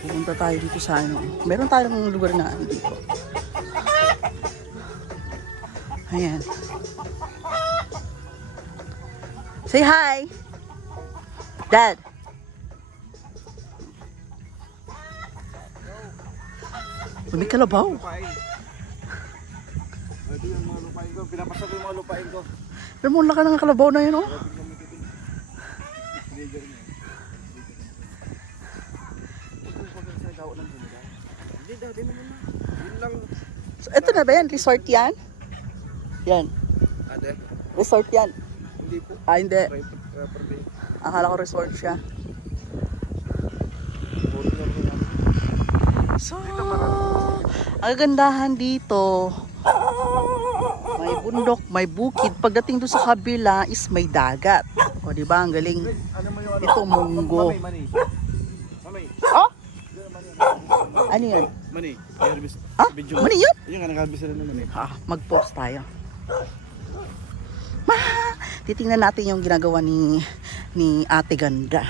Pumunta tayo dito sa ano. Meron tayong lugar na dito. Ayan. Say hi! Dad! May kalabaw. Ito yung mga lupain ko. Pinapasok yung mga lupain ko. Pero mula ka ng kalabaw na yun, oh. So, ito na ba yan? Resort yan? Yan. Ate? Resort yan. Hindi po. Ah, hindi. Property. Akala ko resort siya. So, ang gandahan dito, may bundok, may bukid. Pagdating doon sa kabila is may dagat. O, di ba? Ang galing. Ano mo yung Ito, munggo. Mani. Mami. Oh? Ano yan? Mani. Ah? Mani yun? Yung nga nakabisa rin naman eh. Ah, mag-post tayo. Titingnan natin yung ginagawa ni Ate Ganda.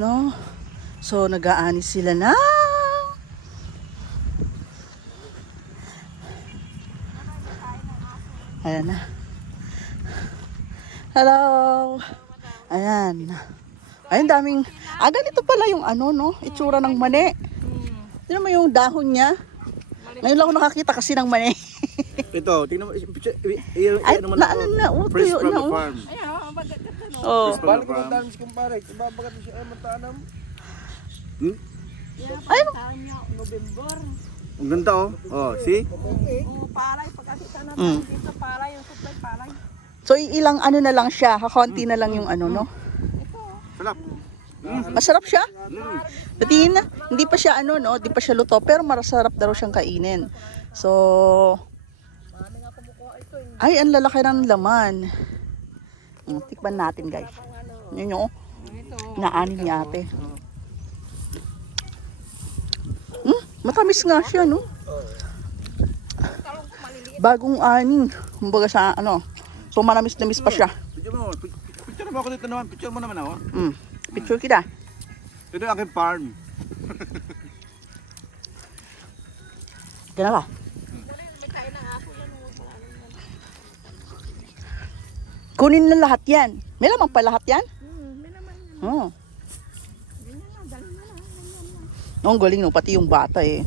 No? So, nag-aani sila na. Ayan na. Hello. Ayan. Ayun, daming. Ah, ganito pala yung ano, no? Itsura ng mani. Tignan mo yung dahon niya. Ngayon lang ako nakakita kasi ng mani. Ito, tingnan mo. Ay, ano na, Fresh tuyo from na. the farm. Oh. Fresh from the farm. Si kumpare. Ibabagat mo siya ay matanam. Ayun. November. Ang ganda oh. Oh, see? Oo, palay. Pagkasita natin dito, palay. Yung supply, palay. So, ilang ano na lang siya. Kakonti na lang yung ano, no? Sarap. Masarap siya. Patingin na. Hindi pa siya ano, no? Hindi pa siya luto. Pero masarap daw siyang kainin. So, ay, ang lalaki ng laman. Tikman natin, guys. Yun yung naanin ni ate. Matamis nga siya, no? Bagong aning. Kumbaga sa ano. So, manamis-namis pa siya. Picture mo ako dito naman. Picture mo naman ako. Picture kita. Ito yung aking farm. Ganun ka. Kunin na lahat yan. May lamang pa lahat yan? May naman yan. Oh. Ganyan na, dali na lang. Ang galing, no? Pati yung bata eh.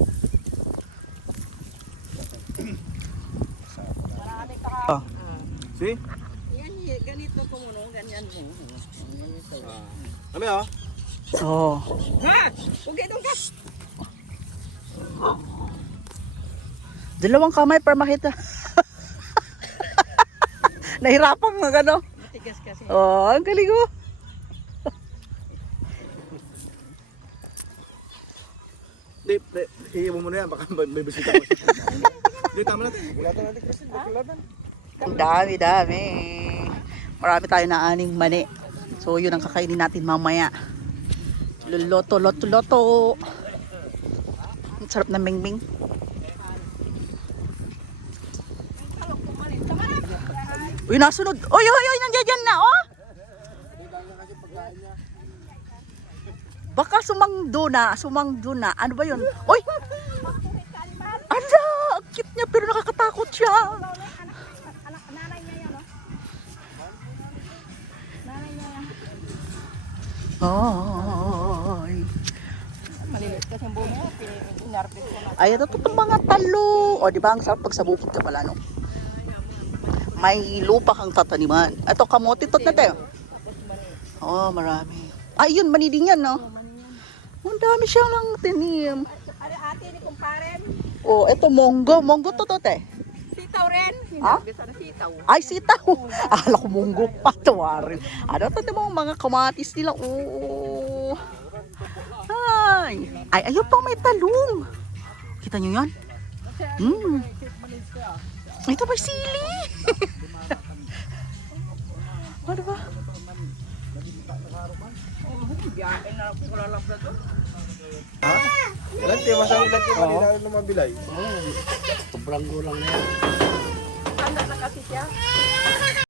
Marami ka. Ah. See? Yan, ganito kumuno, ganyan mo. Ganito. Kami oh. Oh. Ha? Huwag itong ka. Dalawang kamay para makita. Nahirapan nga gano. Matigas kasi. Oh, ang galing oh. Di, hihiya mo muna yan. Baka may bisita mo. Di, tama natin. Bulatan natin, Christine. Bulatan. Ang dami. Marami tayo na aning mani. So, yun ang kakainin natin mamaya. Loto. Ang sarap na mingming. Uy, nasunod. Uy, nandiyan na, oh. Baka sumangdo na. Ano ba yun? Uy! Ala, ang cute niya pero nakakatakot siya. Nanay niya yan, no? Nanay niya yan. Ay. Malilit kasi ang buo mo. Pinarpit ko na. Ay, ito itong mga talo. O, di ba ang sarap pag sa bukid ka pala, no? May lupa kang tataniman. Ito, kamote tot na tayo. Oh, marami. Ay, yun, mani din yan, no? Ang dami siyang lang tinim. Ate ni kumparen. Oh, ito, monggo. Monggo to, te. Sitaw rin. Ha? Bisa na sitaw. Ay, sitaw. Akala ko munggo pa. Tawarin. Ano to, diba, mga kamatis nila. Oo. Ay, ayun pa, may talong. Kita nyo yan? Ito may sili. Ano ba? Ilan tayo masang ilan tayo malilalo ng mabilay. Sobrang gulang na yan. Handa na kasi siya.